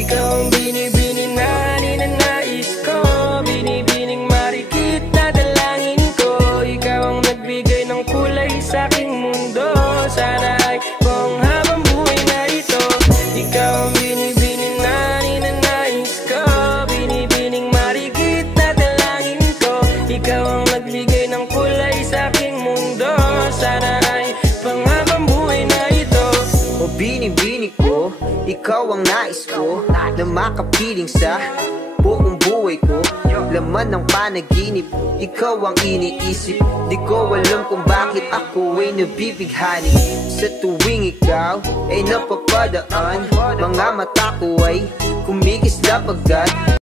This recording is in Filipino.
Ikaw ang binibining na ninanais ko, binibining marikit na dalangin ko. Ikaw ang nagbigay ng kulay sa aking mundo. Sana ay buong habang buhay na ito. Ikaw ang binibining na ninanais ko, binibining marikit na dalangin ko. Ikaw ang nagbigay ng kulay sa aking mundo. Sana ay pang habang buhay na ito. O binibining ko, ikaw ang nais ko na makapiling sa buong buhay ko. Laman ng panaginip, ikaw ang iniisip. Di ko alam kung bakit ako ay nabibighani. Sa tuwing ikaw ay napapadaan, mga mata ko ay kumikis na pagkat